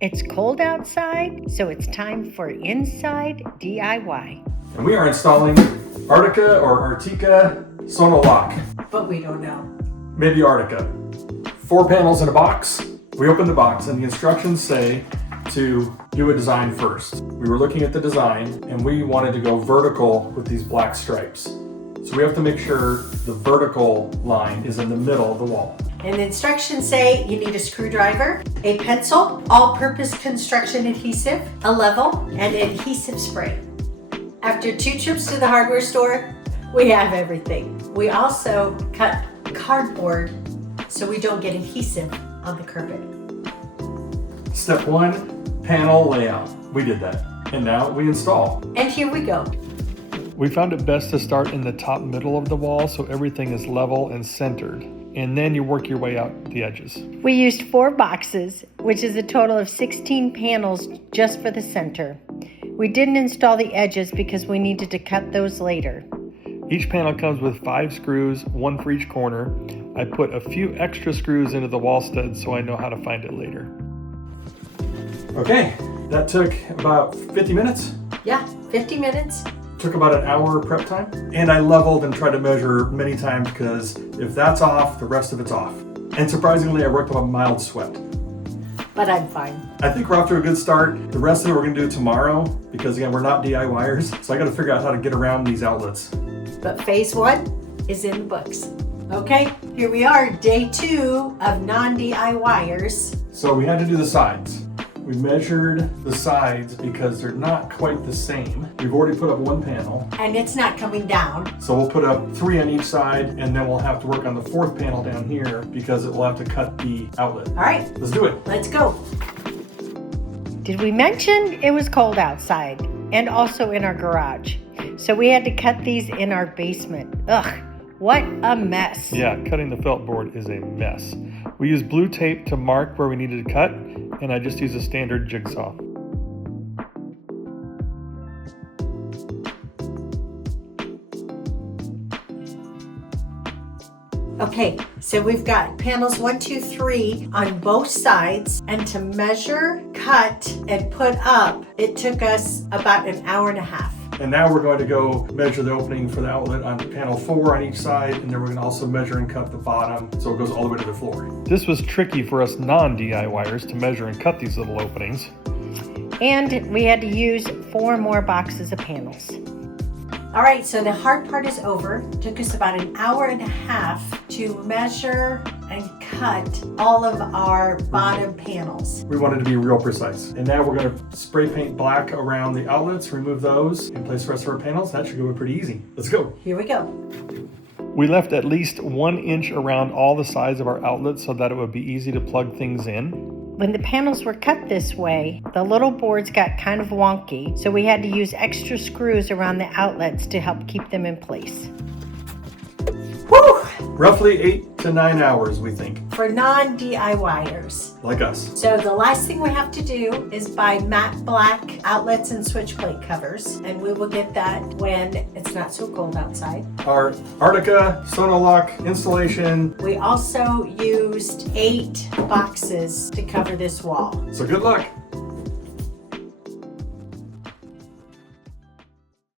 It's cold outside, so it's time for inside DIY. And we are installing Artika Sonolok. But we don't know. Maybe Artika. 4 panels in a box. We opened the box and the instructions say to do a design first. We were looking at the design and we wanted to go vertical with these black stripes. So we have to make sure the vertical line is in the middle of the wall. And the instructions say you need a screwdriver, a pencil, all-purpose construction adhesive, a level, and adhesive spray. After 2 trips to the hardware store, we have everything. We also cut cardboard so we don't get adhesive on the carpet. Step 1, panel layout. We did that. And now we install. And here we go. We found it best to start in the top middle of the wall so everything is level and centered. And then you work your way out the edges. We used 4 boxes, which is a total of 16 panels just for the center. We didn't install the edges because we needed to cut those later. Each panel comes with 5 screws, 1 for each corner. I put a few extra screws into the wall stud so I know how to find it later. Okay, that took about 50 minutes. Yeah, 50 minutes. Took about an hour prep time. And I leveled and tried to measure many times because if that's off, the rest of it's off. And surprisingly, I worked up a mild sweat. But I'm fine. I think we're off to a good start. The rest of it we're gonna do tomorrow because again, we're not DIYers. So I gotta figure out how to get around these outlets. But phase 1 is in the books. Okay, here we are, day 2 of non-DIYers. So we had to do the sides. We measured the sides because they're not quite the same. We've already put up 1 panel. And it's not coming down. So we'll put up 3 on each side and then we'll have to work on the 4th panel down here because it will have to cut the outlet. All right. Let's do it. Let's go. Did we mention it was cold outside and also in our garage? So we had to cut these in our basement. Ugh, what a mess. Yeah, cutting the felt board is a mess. We used blue tape to mark where we needed to cut, and I just used a standard jigsaw. Okay, so we've got panels 1, 2, 3 on both sides, and to measure, cut, and put up, it took us about an hour and a half. And now we're going to go measure the opening for the outlet on panel 4 on each side, and then we're going to also measure and cut the bottom so it goes all the way to the floor. This was tricky for us non-DIYers to measure and cut these little openings. And we had to use 4 more boxes of panels. All right, so the hard part is over. Took us about an hour and a half to measure and cut all of our bottom panels. We wanted to be real precise. And now we're going to spray paint black around the outlets, remove those, and place the rest of our panels. That should go pretty easy. Let's go. Here we go. We left at least 1 inch around all the sides of our outlets so that it would be easy to plug things in. When the panels were cut this way, the little boards got kind of wonky, so we had to use extra screws around the outlets to help keep them in place. Whew! Roughly 8 to 9 hours, we think. For non-DIYers. Like us. So the last thing we have to do is buy matte black outlets and switch plate covers, and we will get that when it's not so cold outside. Our Artika Sonolok Installation. We also used 8 boxes to cover this wall. So good luck.